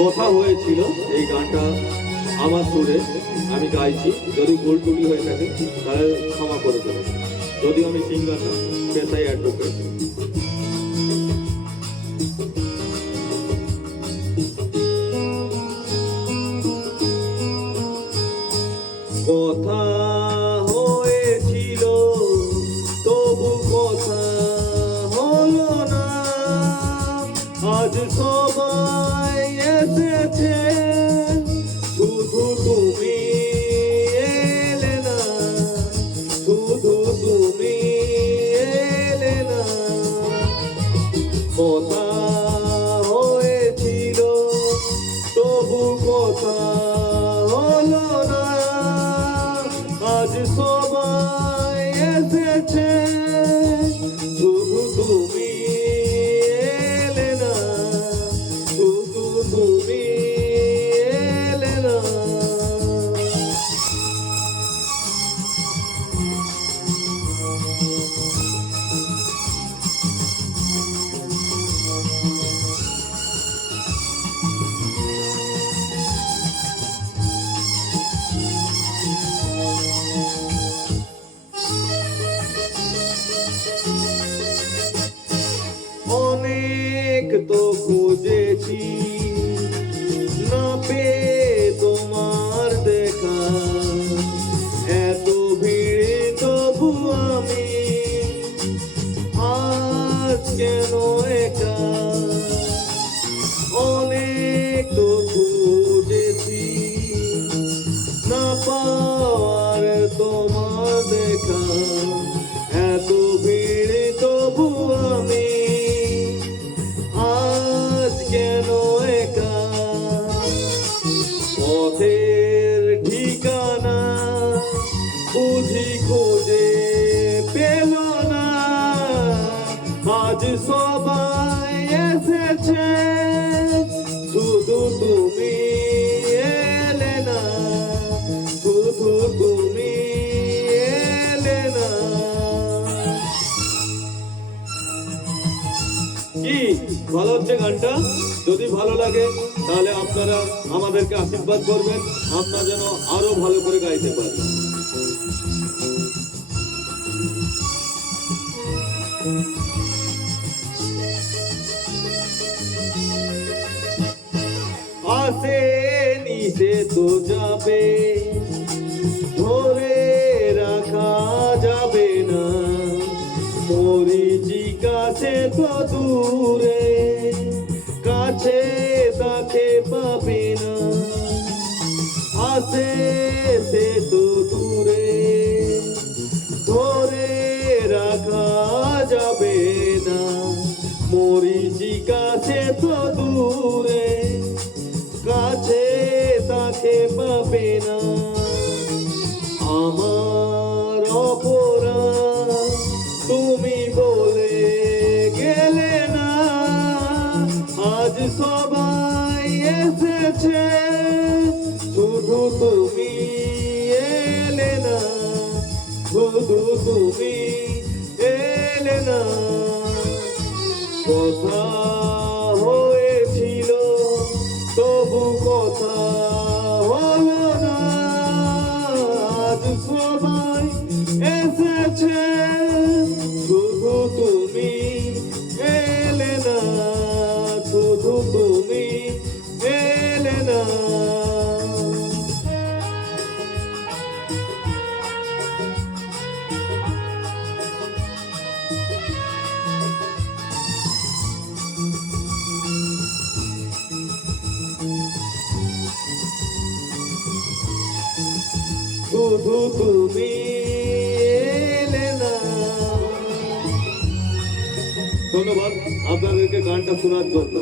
কথা হয়েছিল এই গানটা আমার সুরে আমি গাইছি, যদি ভুল টুটি হয়ে থাকে তাহলে ক্ষমা করে দেবেন। যদি আমি সিঙ্গার না, পেশায় অ্যাডভোকেট। কথা হয়েছিল তবু কথা হলো না, আজ সবাই এসেছে শুধু তুমি এলে না, শুধু তুমি এলে না। কথা হয়েছিল তবু কথা হলো না, আজ সবাই এসেছে শুধু তুমি এলে না, শুধু তুমি এলে না। অনেক তো খুঁজেছি না পেয়ে তোমার দেখা, এত ভিড়ে তবু আমি আজ কেন একা। অনেক তো খুঁজেছি না পাওয়ার তোমার দেখা, এত ভিড়ে তবু আমি আজ কেন একা। পথের ঠিকানা বুঝি খুঁজে পেল না, আজ সবাই এসেছে শুধু তুমি এলে না, শুধু তুমি এলে না। কি ভালো হচ্ছে গানটা? যদি ভালো লাগে তাহলে আপনারা আমাদেরকে আশীর্বাদ করবেন, আমরা যেন আরো ভালো করে গাইতে পারি। আসেনি সে তো যাবে, ধরে রাখা যাবে না, মরিচিকা সে তো দূরে, কাছে তাকে পাবে না। আসে সে তো দূরে, ধরে রাখা যাবে না, মরিচিকা সে তো দূরে, কাছে তাকে পাবে না। আমার অপরাধ তুমি বলে গেলে না, আজ সবাই এসেছে শুধু তুমি এলে না, শুধু তুমি এলে না। কথা হয়েছিল তবু কথা হলো না, আজ সবাই এসেছে শুধু তুমি এলে না, শুধু তুমি এলে না। শুধু তুমি এলে না। ধন্যবাদ আপনাদেরকে গানটা শোনার জন্য।